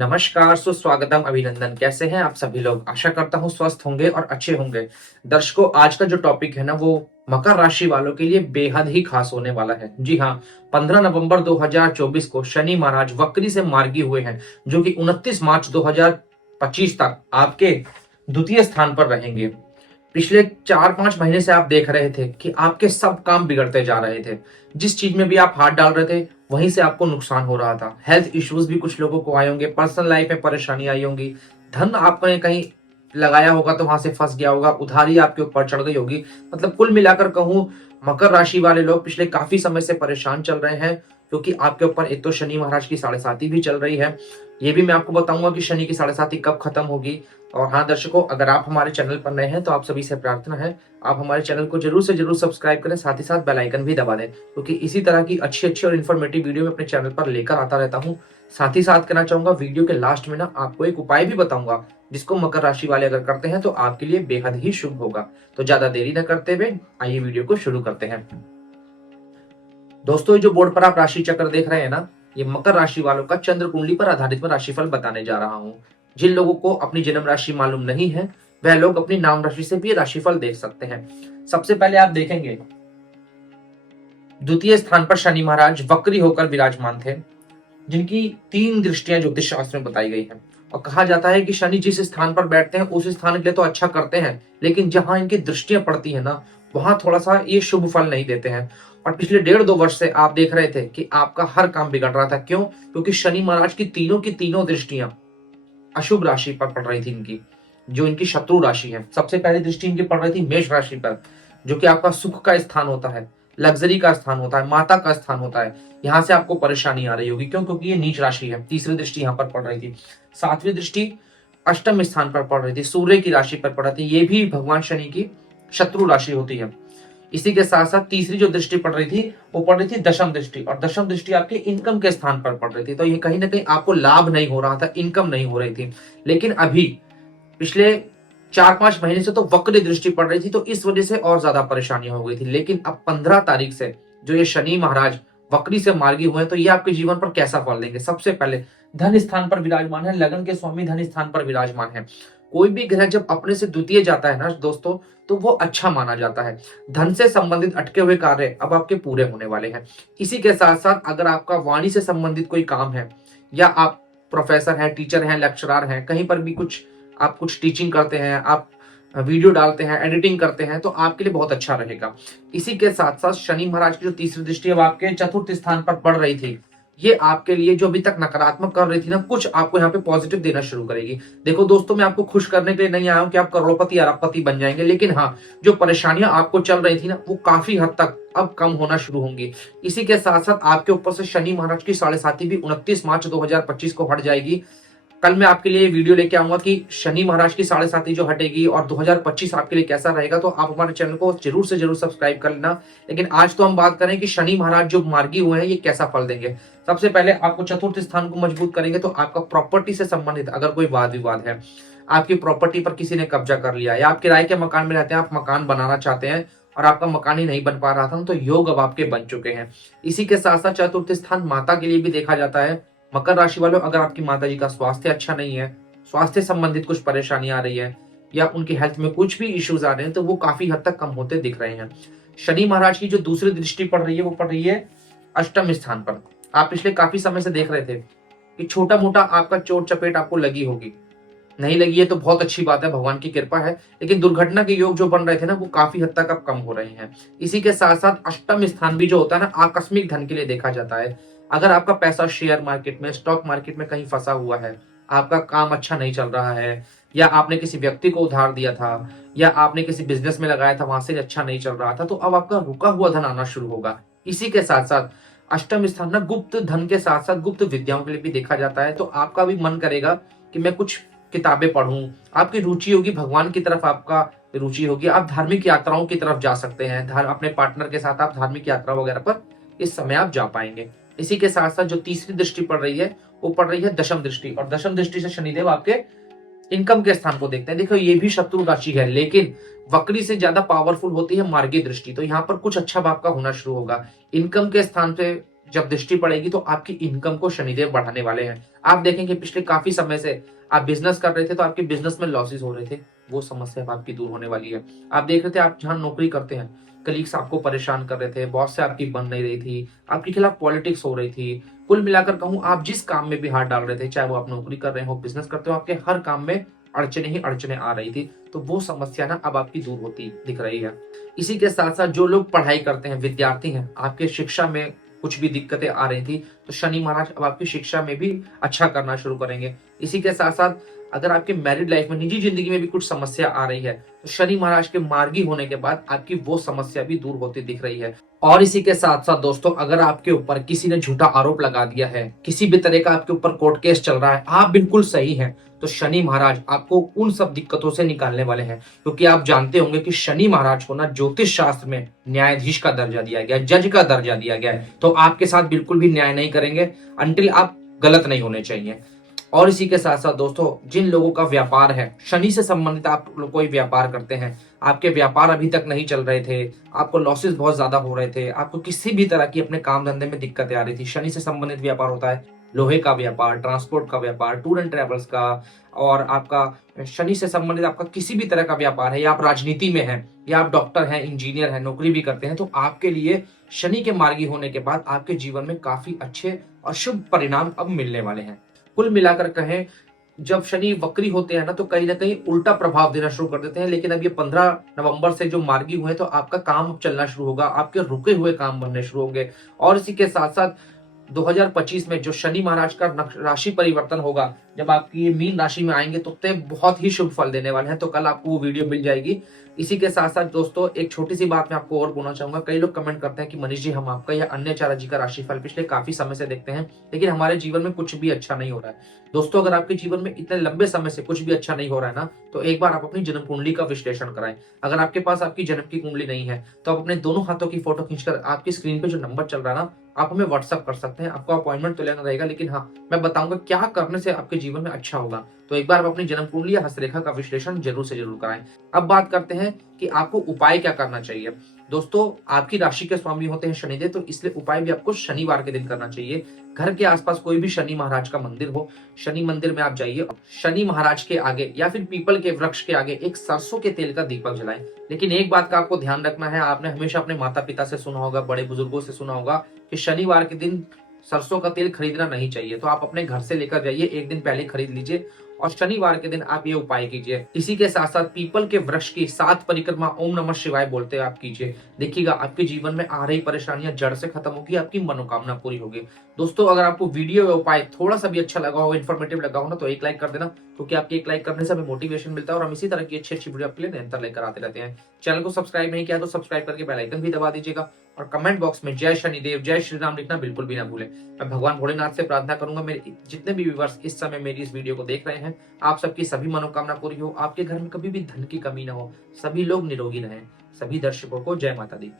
नमस्कार, सुस्वागतम, अभिनंदन। कैसे हैं आप सभी लोग? आशा करता हूँ स्वस्थ होंगे और अच्छे होंगे। दर्शकों, आज का जो टॉपिक है ना वो मकर राशि वालों के लिए बेहद ही खास होने वाला है। जी हाँ, 15 नवंबर 2024 को शनि महाराज वक्री से मार्गी हुए हैं, जो कि 29 मार्च 2025 तक आपके द्वितीय स्थान पर रहेंगे। पिछले 4-5 महीने से आप देख रहे थे कि आपके सब काम बिगड़ते जा रहे थे। जिस चीज में भी आप हाथ डाल रहे थे, वहीं से आपको नुकसान हो रहा था। हेल्थ इश्यूज भी कुछ लोगों को आए होंगे, पर्सनल लाइफ में परेशानी आई होंगी, धन आपने कहीं लगाया होगा तो वहां से फंस गया होगा, उधारी आपके ऊपर चढ़ गई होगी। मतलब कुल मिलाकर कहूं, मकर राशि वाले लोग पिछले काफी समय से परेशान चल रहे हैं, क्योंकि आपके ऊपर एक तो शनि महाराज की साढ़े साती भी चल रही है। ये भी मैं आपको बताऊंगा कि शनि की साढ़े साती कब खत्म होगी। और हाँ दर्शकों, अगर आप हमारे चैनल पर नए हैं तो आप सभी से प्रार्थना है, आप हमारे चैनल को जरूर से जरूर सब्सक्राइब करें, साथ ही साथ बेल आइकन भी दबा दें, क्योंकि इसी तरह की अच्छी अच्छी और इन्फॉर्मेटिव वीडियो मैं अपने चैनल पर लेकर आता रहता हूँ। साथ ही साथ कहना चाहूंगा, वीडियो के लास्ट में ना आपको एक उपाय भी बताऊंगा, जिसको मकर राशि वाले अगर करते हैं तो आपके लिए बेहद ही शुभ होगा। तो ज्यादा देरी न करते हुए आइए वीडियो को शुरू करते हैं। दोस्तों, ये जो बोर्ड पर आप राशि चक्र देख रहे हैं ना, ये मकर राशि वालों का चंद्र कुंडली पर आधारित मैं राशिफल बताने जा रहा हूँ। जिन लोगों को अपनी जन्म राशि मालूम नहीं है, वह लोग अपनी नाम राशि से भी राशिफल देख सकते हैं। सबसे पहले आप देखेंगे, द्वितीय स्थान पर शनि महाराज वक्री होकर विराजमान थे, जिनकी 3 दृष्टियां ज्योतिष शास्त्र में बताई गई हैं। और कहा जाता है कि शनि जिस स्थान पर बैठते हैं उस स्थान के लिए तो अच्छा करते हैं, लेकिन जहां इनकी दृष्टियां पड़ती है ना, वहां थोड़ा सा ये शुभ फल नहीं देते हैं। और पिछले 1.5-2 वर्ष से आप देख रहे थे कि आपका हर काम बिगड़ रहा था। क्यों? क्योंकि शनि महाराज की तीनों दृष्टियां अशुभ राशि पर पड़ रही थी इनकी, जो इनकी शत्रु राशि है। सबसे पहली दृष्टि इनकी पड़ रही थी मेष राशि पर, जो कि आपका सुख का स्थान होता है, लग्जरी का स्थान होता है, माता का स्थान होता है। यहां से आपको परेशानी आ रही होगी। क्यों? क्योंकि ये नीच राशि है। तीसरी दृष्टि यहां पर पड़ रही थी। 7वीं दृष्टि अष्टम स्थान पर पड़ रही थी, सूर्य की राशि पर पड़ रही थी। ये भी भगवान शनि की शत्रु राशि होती है। इसी के साथ साथ तीसरी जो दृष्टि पड़ रही थी, वो पड़ रही थी दशम दृष्टि, और दशम दृष्टि आपके इनकम के स्थान पर पड़ रही थी। तो ये कहीं ना कहीं आपको लाभ नहीं हो रहा था, इनकम नहीं हो रही थी। लेकिन अभी पिछले 4-5 महीने से तो वक्र दृष्टि पड़ रही थी, तो इस वजह से और ज्यादा परेशानी हो गई थी। लेकिन अब 15 तारीख से जो ये शनि महाराज वक्री से मार्गी हुए हैं, तो ये आपके जीवन पर कैसा फल देंगे? सबसे पहले धन स्थान पर विराजमान है, लगन के स्वामी धन स्थान पर विराजमान है। कोई भी ग्रह जब अपने से द्वितीय जाता है ना दोस्तों, तो वो अच्छा माना जाता है। धन से संबंधित अटके हुए कार्य अब आपके पूरे होने वाले हैं। इसी के साथ साथ अगर आपका वाणी से संबंधित कोई काम है, या आप प्रोफेसर हैं, टीचर हैं, लेक्चरर हैं, कहीं पर भी आप कुछ टीचिंग करते हैं, आप वीडियो डालते हैं, एडिटिंग करते हैं, तो आपके लिए बहुत अच्छा रहेगा। इसी के साथ साथ शनि महाराज की जो तीसरी दृष्टि अब आपके चतुर्थ स्थान पर पड़ रही थी, ये आपके लिए जो अभी तक नकारात्मक कर रही थी ना, कुछ आपको यहाँ पे पॉजिटिव देना शुरू करेगी। देखो दोस्तों, मैं आपको खुश करने के लिए नहीं आया हूं कि आप करोड़पति अरबपति बन जाएंगे, लेकिन हाँ, जो परेशानियां आपको चल रही थी ना, वो काफी हद तक अब कम होना शुरू होंगी। इसी के साथ साथ आपके ऊपर से शनि महाराज की साढ़े साती भी 29 मार्च 2025 को हट जाएगी। कल मैं आपके लिए वीडियो लेके आऊंगा कि शनि महाराज की साढ़े साती जो हटेगी और 2025 आपके लिए कैसा रहेगा। तो आप हमारे चैनल को जरूर से जरूर सब्सक्राइब कर लेना। लेकिन आज तो हम बात करें कि शनि महाराज जो मार्गी हुए हैं, ये कैसा फल देंगे। सबसे पहले आपको चतुर्थ स्थान को मजबूत करेंगे, तो आपका प्रॉपर्टी से संबंधित अगर कोई वाद विवाद है, आपकी प्रॉपर्टी पर किसी ने कब्जा कर लिया, या आप किराए के मकान में रहते हैं, आप मकान बनाना चाहते हैं और आपका मकान ही नहीं बन पा रहा था, तो योग अब आपके बन चुके हैं। इसी के साथ साथ चतुर्थ स्थान माता के लिए भी देखा जाता है। मकर राशि वालों, अगर आपकी माता जी का स्वास्थ्य अच्छा नहीं है, स्वास्थ्य संबंधित कुछ परेशानी आ रही है, या उनकी हेल्थ में कुछ भी इश्यूज आ रहे हैं, तो वो काफी हद तक कम होते दिख रहे हैं। शनि महाराज की जो दूसरी दृष्टि पड़ रही है, वो पड़ रही है अष्टम स्थान पर। आप पिछले काफी समय से देख रहे थे कि छोटा मोटा आपका चोट चपेट आपको लगी होगी। नहीं लगी है तो बहुत अच्छी बात है, भगवान की कृपा है। लेकिन दुर्घटना के योग जो बन रहे थे ना, वो काफी हद तक अब कम हो रहे हैं। इसी के साथ साथ अष्टम स्थान भी जो होता है ना, आकस्मिक धन के लिए देखा जाता है। अगर आपका पैसा शेयर मार्केट में, स्टॉक मार्केट में कहीं फंसा हुआ है, आपका काम अच्छा नहीं चल रहा है, या आपने किसी व्यक्ति को उधार दिया था, या आपने किसी बिजनेस में लगाया था, वहां से अच्छा नहीं चल रहा था, तो अब आपका रुका हुआ धन आना शुरू होगा। इसी के साथ साथ अष्टम स्थान ना गुप्त धन के साथ साथ गुप्त विद्याओं के लिए भी देखा जाता है। तो आपका भी मन करेगा कि मैं कुछ किताबें पढूं, आपकी रुचि होगी भगवान की तरफ, आपका रुचि होगी, आप धार्मिक यात्राओं की तरफ जा सकते हैं। अपने पार्टनर के साथ आप धार्मिक यात्रा वगैरह पर इस समय आप जा पाएंगे। इसी के साथ साथ जो तीसरी दृष्टि पड़ रही है, वो पड़ रही है दशम दृष्टि, और दशम दृष्टि से शनिदेव आपके इनकम के स्थान को देखते हैं। देखो, ये भी शत्रु राशि है, लेकिन वक्री से ज्यादा पावरफुल होती है मार्गी दृष्टि। तो यहाँ पर कुछ अच्छा आपका होना शुरू होगा। इनकम के स्थान पे जब दृष्टि पड़ेगी तो आपकी इनकम को शनिदेव बढ़ाने वाले हैं। आप देखेंगे पिछले काफी समय से आप बिजनेस कर रहे थे तो आपके बिजनेस में लॉसेस हो रहे थे, वो समस्या अब आपकी दूर होने वाली है। आप देख रहे थे आप जहां नौकरी करते हैं, कलीग्स आपको परेशान कर रहे थे, बॉस से आपकी बन नहीं रही थी, आपके खिलाफ पॉलिटिक्स हो रही थी। कुल मिलाकर कहूं, आप जिस काम में भी हाथ डाल रहे थे, चाहे वो आप नौकरी कर रहे हो, बिजनेस करते हो, आपके हर काम में अड़चने ही अड़चने आ रही थी। तो वो समस्या ना अब आपकी दूर होती दिख रही है। इसी के साथ साथ जो लोग पढ़ाई करते हैं, विद्यार्थी हैं, आपके शिक्षा में कुछ भी दिक्कतें आ रही थी, तो शनि महाराज अब आपकी शिक्षा में भी अच्छा करना शुरू करेंगे। इसी के साथ साथ अगर आपके मैरिड लाइफ में, निजी जिंदगी में भी कुछ समस्या आ रही है, तो शनि महाराज के मार्गी होने के बाद आपकी वो समस्या भी दूर होती दिख रही है। और इसी के साथ साथ दोस्तों, अगर आपके ऊपर किसी ने झूठा आरोप लगा दिया है, किसी भी तरह का आपके ऊपर कोर्ट केस चल रहा है, आप बिल्कुल सही हैं, तो शनि महाराज आपको उन सब दिक्कतों से निकालने वाले हैं। क्योंकि आप जानते होंगे कि शनि महाराज को ना ज्योतिष शास्त्र में न्यायाधीश का दर्जा दिया गया, जज का दर्जा दिया गया है। तो आपके साथ बिल्कुल भी न्याय नहीं करेंगे अंटिल आप गलत नहीं होने चाहिए। और इसी के साथ साथ दोस्तों, जिन लोगों का व्यापार है, शनि से संबंधित आप लोग कोई व्यापार करते हैं, आपके व्यापार अभी तक नहीं चल रहे थे, आपको लॉसेस बहुत ज्यादा हो रहे थे, आपको किसी भी तरह की अपने काम धंधे में दिक्कतें आ रही थी, शनि से संबंधित व्यापार होता है, लोहे का व्यापार, ट्रांसपोर्ट का व्यापार, टूर एंड ट्रेवल्स का, और आपका शनि से संबंधित आपका किसी भी तरह का व्यापार है, या आप राजनीति में हैं, या आप डॉक्टर हैं, इंजीनियर हैं, नौकरी भी करते हैं, तो आपके लिए शनि के मार्गी होने के बाद आपके जीवन में काफी अच्छे और शुभ परिणाम अब मिलने वाले हैं। कुल मिलाकर कहें, जब शनि वक्री होते हैं ना, तो कहीं ना कहीं उल्टा प्रभाव देना शुरू कर देते हैं। लेकिन अब ये 15 नवंबर से जो मार्गी हुए तो आपका काम चलना शुरू होगा, आपके रुके हुए काम बनने शुरू होंगे। और इसी के साथ साथ 2025 में जो शनि महाराज का राशि परिवर्तन होगा, जब आपकी ये मीन राशि में आएंगे तो बहुत ही शुभ फल देने वाले हैं। तो कल आपको वो वीडियो मिल जाएगी। इसी के साथ साथ दोस्तों, एक छोटी सी बात मैं आपको और बोलना चाहूंगा। कई लोग कमेंट करते हैं कि मनीष जी, हम आपका या अन्य चारा जी का राशिफल पिछले काफी समय से देखते हैं, लेकिन हमारे जीवन में कुछ भी अच्छा नहीं हो रहा है। दोस्तों, अगर आपके जीवन में इतने लंबे समय से कुछ भी अच्छा नहीं हो रहा है ना, तो एक बार आप अपनी जन्म कुंडली का विश्लेषण कराएं। अगर आपके पास आपकी जन्म की कुंडली नहीं है, तो आप अपने दोनों हाथों की फोटो खींचकर आपकी स्क्रीन पे जो नंबर चल रहा है ना, आप हमें व्हाट्सअप कर सकते हैं। आपको अपॉइंटमेंट तो लेना रहेगा, लेकिन हाँ, मैं बताऊंगा क्या करने से आपके जीवन में अच्छा होगा। तो एक बार आप अपनी जन्म कुंडली या हस्तरेखा का विश्लेषण जरूर से जरूर कराएं। अब बात करते हैं कि आपको उपाय क्या करना चाहिए। दोस्तों, आपकी राशि के स्वामी होते हैं शनिदेव, तो इसलिए उपाय भी आपको शनिवार के दिन करना चाहिए। घर के आसपास कोई भी शनि महाराज का मंदिर हो, शनि मंदिर में आप जाइए, शनि महाराज के आगे या फिर पीपल के वृक्ष के आगे एक सरसों के तेल का दीपक जलाएं। लेकिन एक बात का आपको ध्यान रखना है, आपने हमेशा अपने माता पिता से सुना होगा, बड़े बुजुर्गों से सुना होगा कि शनिवार के दिन सरसों का तेल खरीदना नहीं चाहिए। तो आप अपने घर से लेकर जाइए, एक दिन पहले खरीद लीजिए और शनिवार के दिन आप ये उपाय कीजिए। इसी के साथ साथ पीपल के वृक्ष की 7 परिक्रमा ओम नमः शिवाय बोलते हुए आप कीजिए। देखिएगा आपके जीवन में आ रही परेशानियां जड़ से खत्म होगी, आपकी मनोकामना पूरी होगी। दोस्तों, अगर आपको वीडियो या उपाय थोड़ा सा भी अच्छा लगा हो, इन्फॉर्मेटिव लगा हो ना, तो एक लाइक कर देना, क्योंकि आपके एक लाइक करने से हमें मोटिवेशन मिलता है और हम इसी तरह की अच्छी अच्छी वीडियो आपके लिए निरंतर लेकर आते रहते हैं। चैनल को सब्सक्राइब नहीं किया तो सब्सक्राइब करके बेल आइकन भी दबा दीजिएगा और कमेंट बॉक्स में जय शनिदेव, जय श्री राम लिखना बिल्कुल भी ना भूलें। मैं भगवान भोलेनाथ से प्रार्थना करूंगा, मेरे जितने भी व्यूअर्स इस समय मेरी इस वीडियो को देख रहे हैं, आप सबकी सभी मनोकामना पूरी हो, आपके घर में कभी भी धन की कमी ना हो, सभी लोग निरोगी रहें। सभी दर्शकों को जय माता दी।